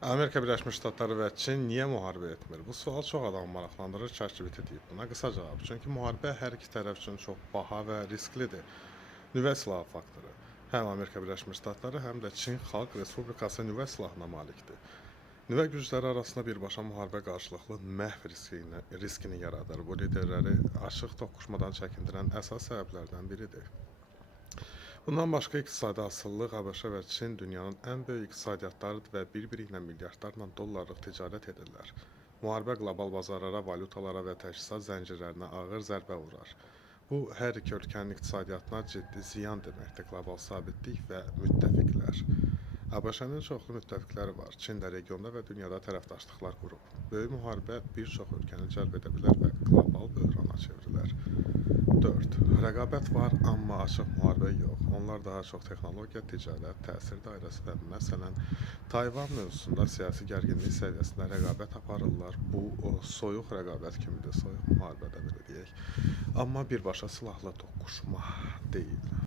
Amerika Birləşmiş Ştatları və Çin niyə müharibə etmir? Bu sual çox adamı maraqlandırır. ChatGPT deyib buna qısa cavab. Çünki müharibə hər iki tərəf üçün çox baha və risklidir. Nüvə silahı faktoru. Həm Amerika Birləşmiş Ştatları, həm də Çin Xalq Respublikası nüvə silahına malikdir. Nüvə gücləri arasında birbaşa müharibə qarşılıqlı məhv riskini yaradır. Bu liderləri açıq toqquşmadan çəkindirən əsas səbəblərdən biridir. Bundan başqa iqtisadi asıllıq ABŞ və Çin dünyanın ən böyük iqtisadiyyatlarıdır və bir-biri ilə milyardlarla dollarlıq ticarət edirlər. Müharibə qlobal bazarlara, valutalara və təchizat zəncirlərinə ağır zərbə vurar. Bu, hər iki ölkənin iqtisadiyyatına ciddi ziyan deməkdir. Qlobal sabitlik və müttəfiqlər. ABŞ-nin çoxlu müttəfiqləri var. Çin də regionda və dünyada tərəfdaşlıqlar qurub. Böyük müharibə bir çox ölkəni cəlb edə bilər və qlobal böhrana çevrilər. 4. Rəqabət var, amma açıq müharibə yox. Onlar daha çox texnologiya, ticarət, təsir dairəsi və məsələn, Tayvan mövzusunda siyasi gərginlik səviyyəsində rəqabət aparırlar. Bu, soyuq rəqabət kimidir, soyuq müharibə də belə deyək. Amma birbaşa silahlı toqquşma deyil.